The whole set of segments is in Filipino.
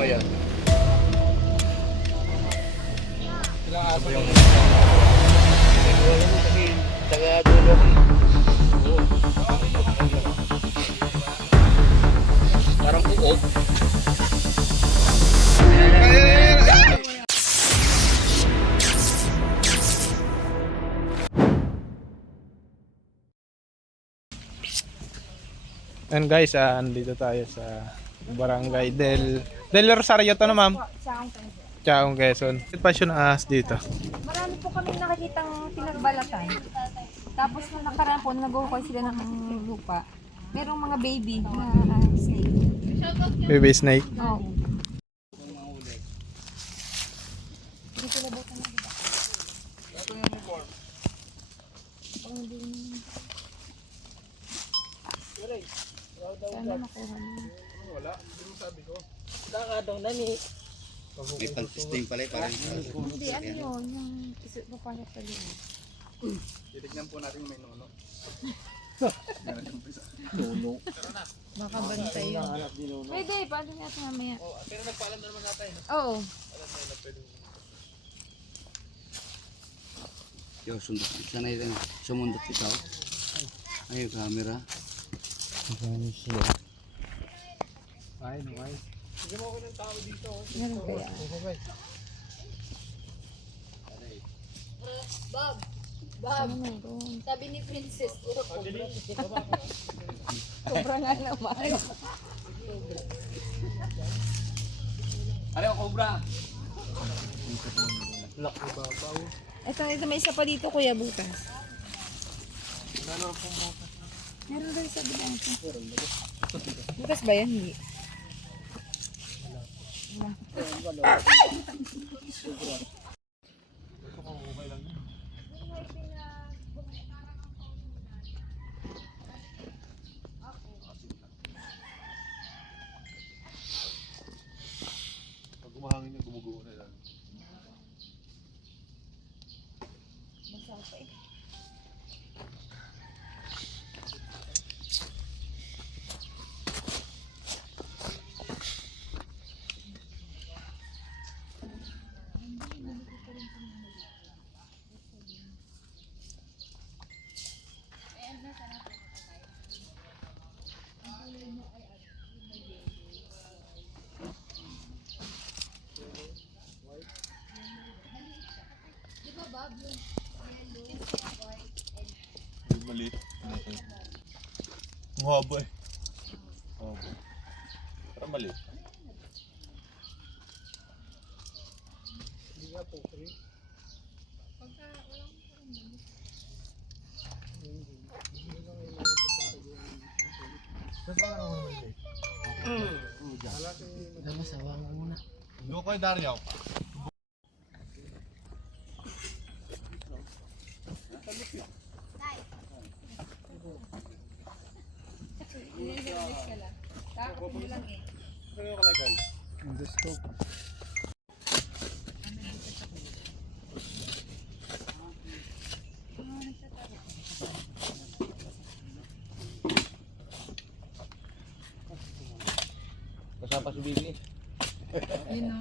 ba yan? Ilang aso yung Kasi taga-dulo ko. Parang uod. And guys, andito tayo sa Barangay Del Rosario to na ma'am. Chaong Quezon. Passion ahas dito. Marami po kami nakikitang pinagbalatan. Tapos nung nakaraan po, nag-ukay sila ng lupa. Merong mga baby na snake. Baby snake. Oo. Dito na ba ito na diba? Sana makuha mo. Wala, hindi sabi ko. Kakadong na ni. May pan-testing pala parang Hindi, ano yun? Yung isip mo pa siya sa liit. Titignan po natin yung may nuno. Nuno. Baka bantay yun. Pwede, paano natin mamaya? Pero nagpaalam na naman natin. Oo. Alam na pwede. yo sundot sana ito sumundot ito. Ay camera. Ay, okay. Sige mo ako ng tao dito. Meron kaya? Bob, Ano meron? sabi ni Princess, puro cobra. Sobra nga naman. Ano cobra? Lock na babaw. Ito may isa pa dito kuya bukas. Meron daw isa dito. Bukas ba yan? Hindi. Pag umahangin yung gumuguho na lang. Yung maliit. Ang haba eh. Haba. Parang maliit. Hindi nga po, pre. Doon kayo Dario. Takot mo lang eh. Saan yung kalagay? Gusto. Kasama si Bibi. Yun o.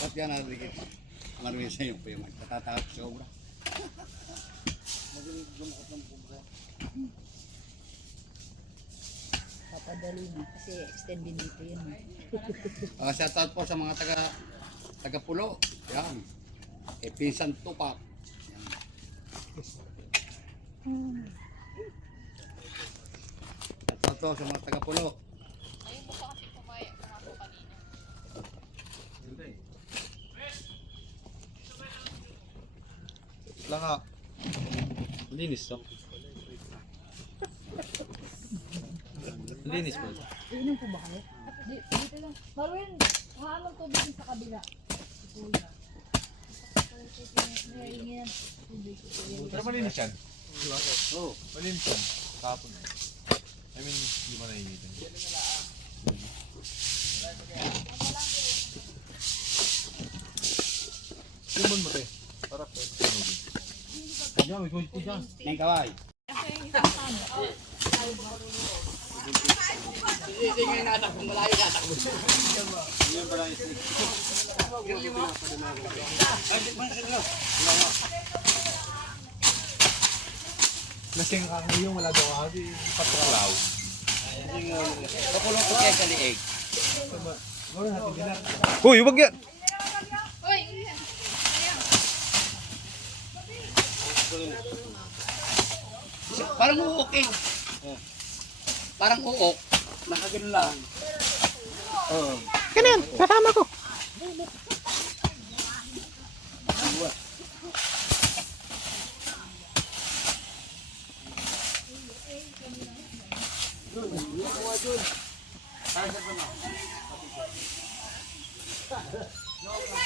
At yan narigit. Marami sa iyo po yung magkatatakot sa obra. Papadali mo kasi extend din dito yun. Shout out po sa mga taga Pulo. Yan. Pinsan Tupac. Shout out po sa mga taga Pulo. Ayun mo pa kasi pumayag na ako kanina. Lang ha. Linis to. Linis po. Inom po ba kayo? Dito lang. Marwin, hahamang tubig sa kabila. Pero malinis yan. Oo. Malinis yan. Kapon eh. I mean, hindi mo naiinitin. Limon mo te. Para pwede. Ayan, may kulit ko dyan. Yung kaway. Kasi yung isang tama. Hindi nga inatak kung malayo inatak mo. Lasing ka ngayon, wala daw kasi patraw. Pakulong ko kaya sa liig. Uy, wag yan! Parang uok eh. Parang uok. Nakagano lang. Ganyan, kasama ko.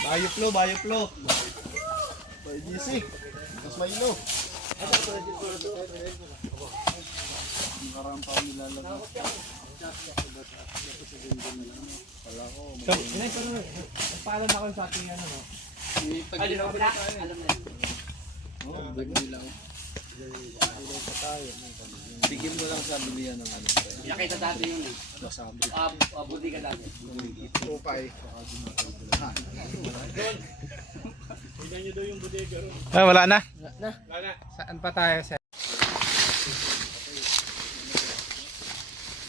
Bayoplo, bayoplo. By GC. Mas mailo. Paano na kayo sa ating ano, no? Bigyan mo lang sa bilihan ng ano. Nakita dati yun eh. Buti ka dati. Ah, wala na. Wala na. Saan pa tayo, sir?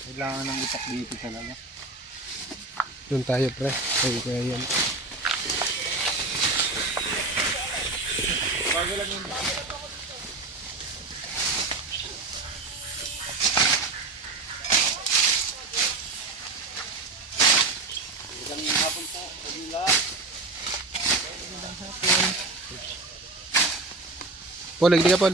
Kailangan ng itak dito talaga. Doon tayo, pre. Ay, kaya yan. Paul, lagi ka, Paul.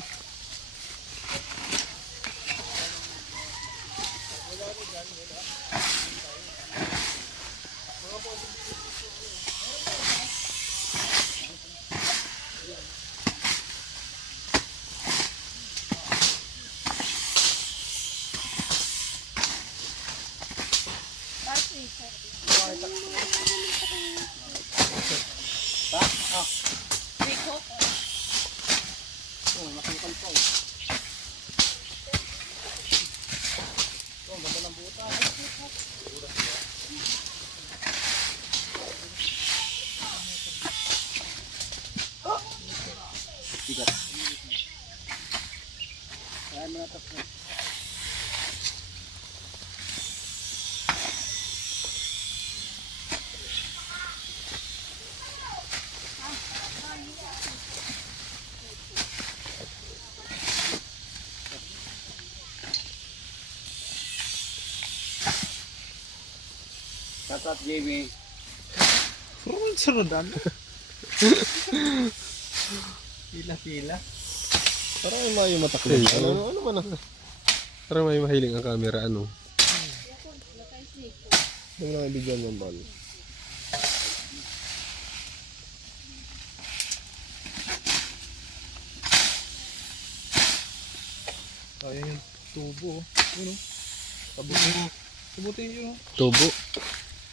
Shoutout Jamie. Sunod-sunodan. Pila-pila. Parang may matakli. Ano man ang... Parang may mahiling ang camera, ano? Hindi mo lang ibigyan yung ball. Ayan yung tubo. Ano? Kabuti. Kabuti yun. Tubo.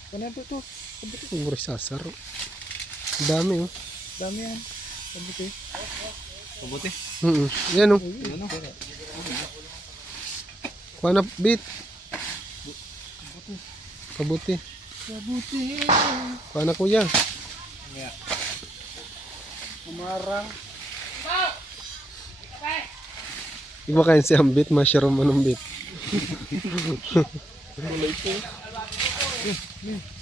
Ano ba ito? Kabuti. Umuri sasar. Dami, oh. Dami yan. Kabuti. Kabuti. Yan, oh. Kuha na, bit. Kabuti. Kabuti. Kuha na, kuya. Yeah. Umarang. Hindi mo kain si Ambit, mushroom mo ng bit.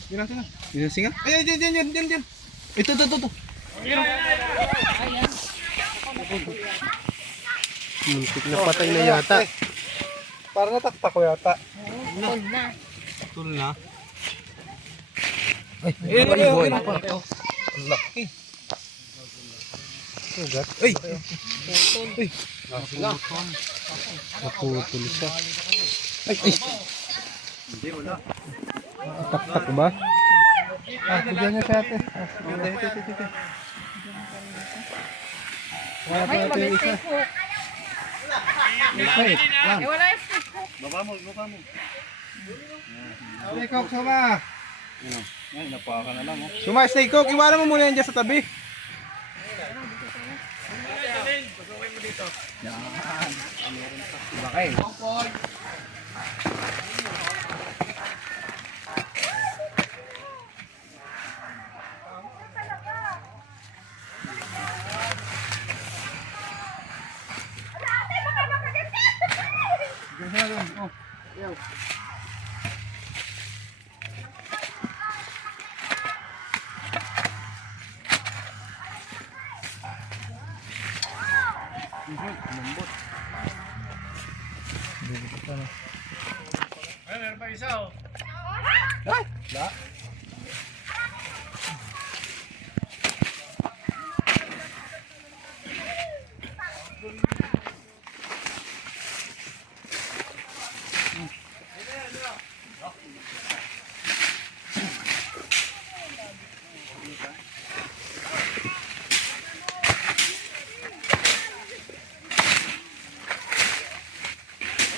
Yan natin na. Yan singa. Ay, yan. Ito. Muntik na patay na yata. Parang natakpa ko yata. Huwag na. Tul na. Ay, ayun. Ang laki. Ugat. Ay! Ay! Naputol siya. Ay! Hindi, wala. Tak-tak ba? Bigyan niya siya ate. Ito. Wala pa Ay, ito yung isa. mag-stick hook. Wait, Eh, wala yung stick hook. Baba mo. Snake Hawk, sama. Ay, napaka na lang. Snake Hawk, iwanan mo muna yan dyan sa tabi. Yan. Diba kayo?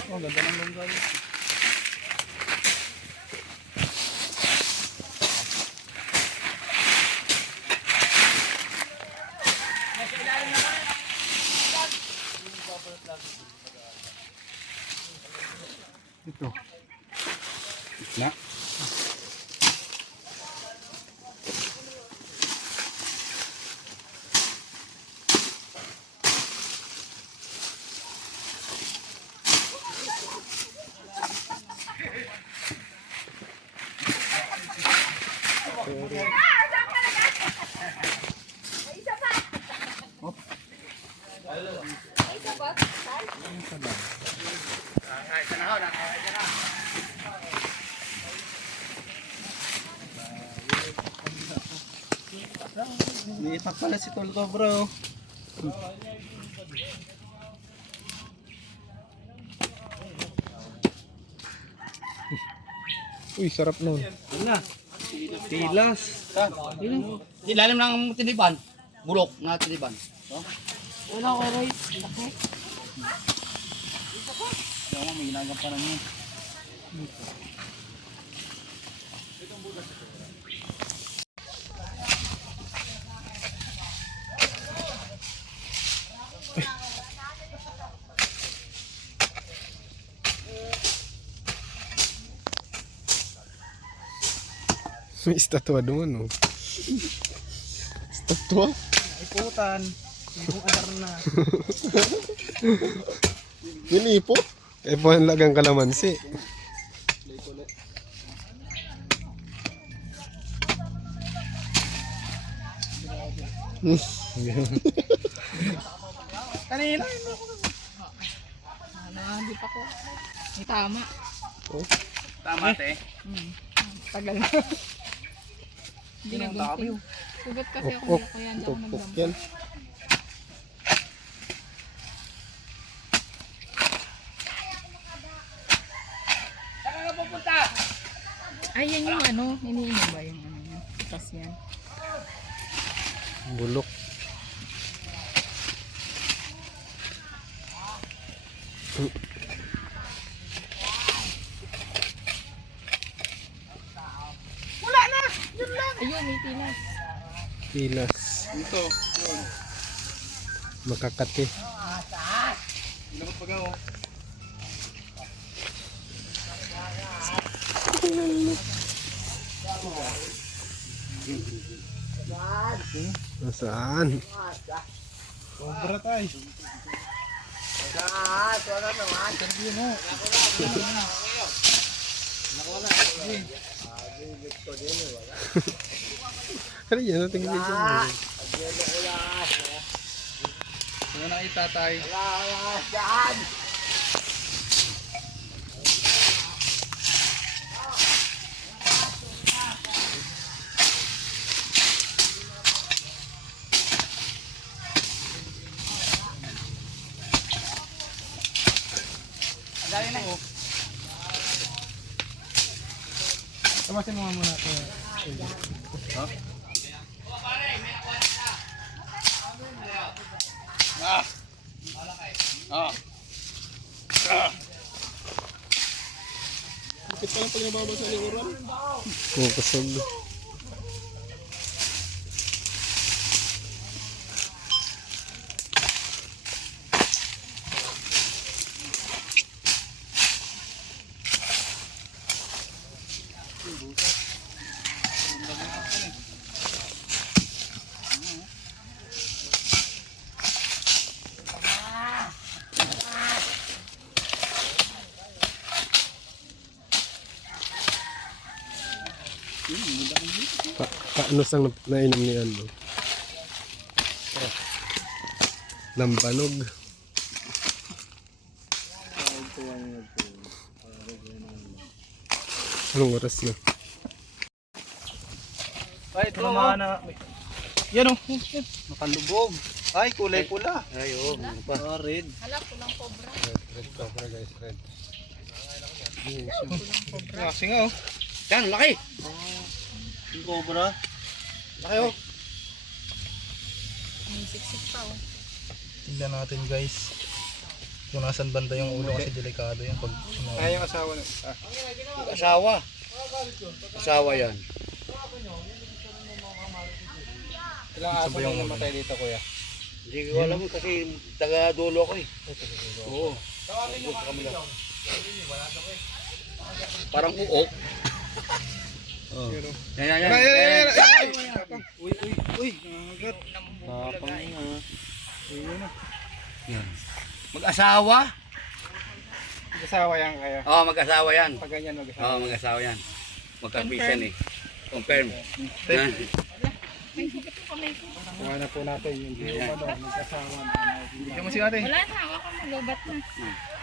Oh, ganda ng lunggal. Ito. Na. Lipat pala si Tolko bro. Uy, sarap nun. Wala. Tilas. Ilalim ng tiniban. Bulok na tiniban. Wala ko, Royce. Laki. Kaya mo, may ginagam pa lang yun. May estatwa doon, oh. Estatwa? Iputan. Ibong adar na. Nilipo? Eh, po ang lagang kalamansi. Kanina. Hindi pa ko. May tama. Tama te. Tagal na. Hindi na gusto. Sugat kasi ako Ok, kaya hindi ako ok naglampas. yan. Ay, yan yung ano. Iniinom ba yung ano yan? Tapos yan. Bulok. Ayun, may tilas. Pilas. Ito. Makakati. Dapat pag ako. Nasaan? Sobra tayo. Ano yan? Ano tingin dyan? Kung na itatay. Tamasin mo nga muna ito. Bakit pala pag nababa sa likuran? Kupasog. Ano sang nainom ni ano? Lambanog. Anong oras na? Ay, ito naman na. Yan o. Nakalubog. Ay, kulay pula. Ay, oo. Ano pa? Oh, red. Hala, pulang cobra. Red cobra guys, red. Kasi nga oh. Yan, laki. Yung cobra. Laki oh. May siksik pa oh. Tingnan natin guys. Kung nasan banda yung ulo kasi delikado yan pag Ay, yung asawa na. Asawa. Asawa yan. Ilang aso yung namatay dito, kuya? Hindi ko alam kasi taga-dulo ko eh. Oo. Parang uok. Oh. Yan. Uy, nangagat. Tapang nga. Yan. Mag-asawa? Mag-asawa yan kaya. Oo, mag-asawa yan. Pag ganyan mag-asawa. Oo, mag-asawa yan. Magkapisan eh. Confirm. Yan. Kuha na po natin yung Yan. mag-asawa. Video mo si ate. Wala na, ako kang malubat na.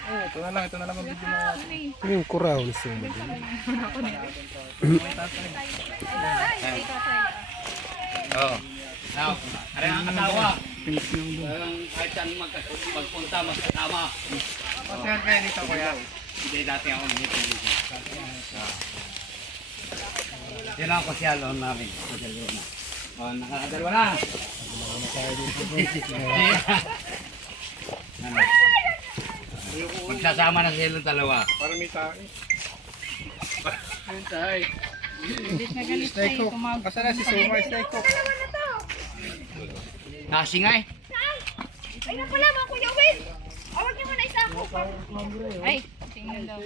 Oo, ito na lang ang video mo. Ano yung kurawon sa mga Oo. Now, ari ang asawa. Parang kahit saan magpunta, magkasama. Kasi yan kaya dito, kuya. Hindi dati ako dito. Yan ang kasyalon namin. Kasyalon na. O, nakakadalwa na. Magsasama na sila dalawa. Para may tayo. Galit na galit tayo. Kasi na si Suma, steak cook. Nasingay. Ay, na pala mga Kuya Will. Awag niyo muna isa ako. Ay, tingnan daw.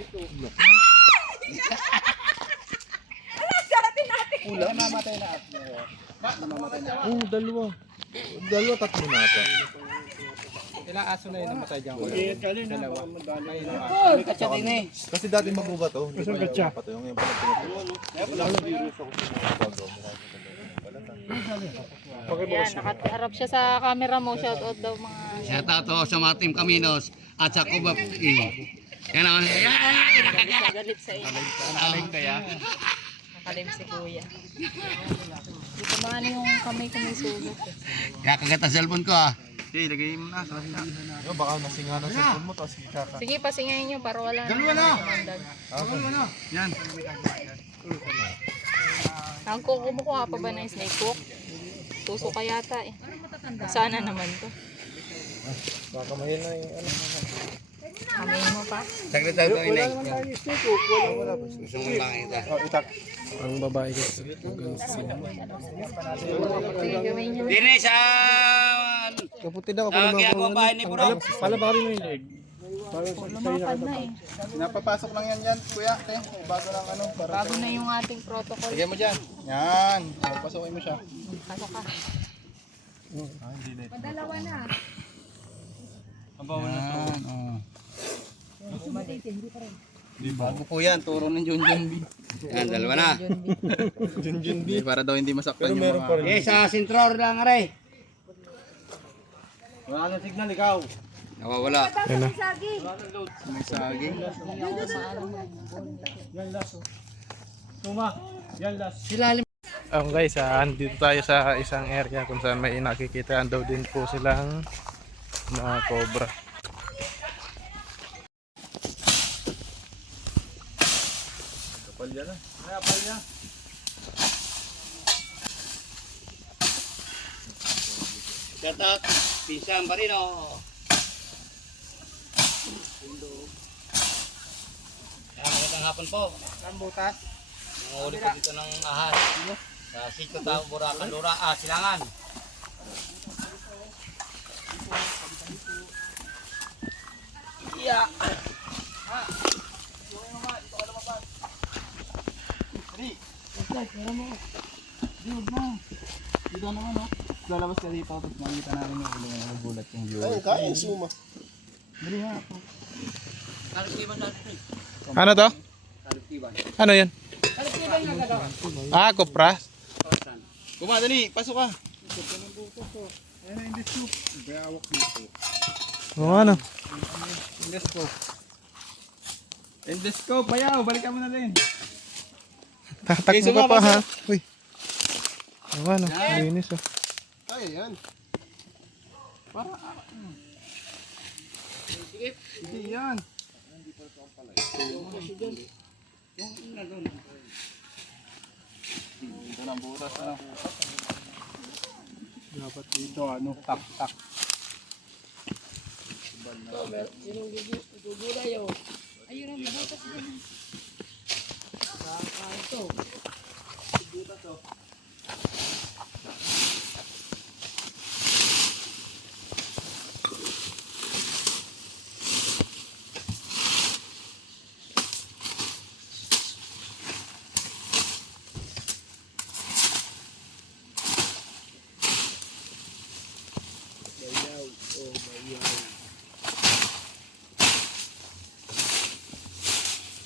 Pula, namatay na at. Oh, dalawa. Dalawa, tatlo na ata. Ilang aso na yun namatay dyan, kuya? Dalawa. Kasi dati maguba to. Hindi pa yung pato yung ngayon pala pinatuloy. Yan, nakaharap siya sa camera mo. Shoutout daw mga... Shout out to sa mga Team Caminos at sa Kubab. Yan ang Galit sa inyo. Nakalim si kuya. Dito ba ano yung kamay ko may sugat eh. Kakagat ang cellphone ko ah. Okay, lagay mo na. Yo, baka nasinga na sa phone mo tapos kaka. Sige, pasingayin nyo para wala na. Dalawa na. Mandag. Yan. Ang kumukuha pa ba ng snake hook? Suso ka yata eh. Sana naman to. Baka mahina yung ano. Kamay mo pa. Saglit tayo ito inay. Gusto mo lang ito. Ang babae guys. Hanggang sila. Sige, gawin nyo. Dini sa... Kaputi daw ako Ang naman. ginagawa bahay ni Bro. Pala ba rin yung leg? Lumapad na eh. Napapasok lang yan, kuya. Bago lang ano. Para Bago na yung ating protocol. lagay mo dyan. Yan. Pasukin mo siya. Pasok ka. Padalawa na. Yan. Oh. Bago po yan. Turo ng Junjun B. Yan, dalawa na. Junjun B. Para daw hindi masaktan yung mga... Eh, sa sintror lang aray. Wala nang signal, ikaw. Nawawala. Yan na. May saging. Guys, andito tayo sa isang area kung saan may nakikita daw din po silang mga cobra. Shout out. Pinsan pa rin oh. Magandang hapon po. Ang butas. Nanguli po dito ng ahas. Sa Sito Tao, Buracan, Lura, Silangan. Yeah. Dito naman, no? Lalabas ka dito, tapos makikita namin yung ulo ng nagulat yung viewer. Ay, kain, suma. Dali nga. Kalitiban natin. Ano to? Kalitiban. Ano yan? Ah, kopra. Kumadali, pasok ka. Oo, ano? Endoscope. Endoscope, bayaw, balikan mo na din. Tatak mo ka pa ha. Uy. Oo, ano? Linis oh. Ay, yan. Hindi yan. Ito ng butas, ano? Dapat dito, ano, tak.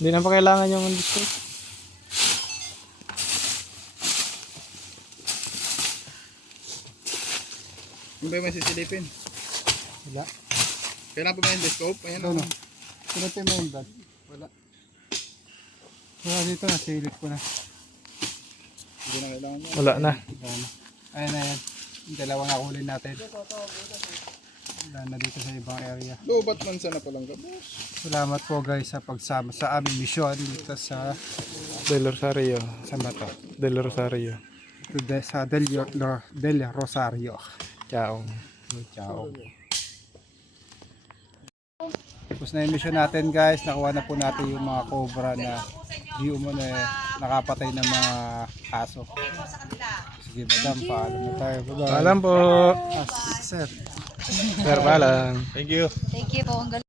Hindi na pa kailangan yung endoscope. Yung ba yung masisilipin? Wala. Kailangan pa ba yung endoscope? Ayan o. Pinatay mo yung brad. Wala. Wala dito, nasilip ko na. Hindi na kailangan mo. Wala na. Ayan na yan. Yung dalawang nahuli natin. Wala na dito sa ibang area. Lobat man sana palang gabos. Salamat po guys sa pagsama sa aming misyon dito sa Del Rosario. Bato. Del Rosario. Sa Del Rosario. Chaong. Ciao. Tapos na yung mission natin guys. Nakuha na po natin yung mga cobra na di umano nakapatay ng mga aso. Sige madam, paalam na tayo. Bye-bye. Paalam po. Sir. Sir, paalam. Thank you. Thank you po. Ang galing.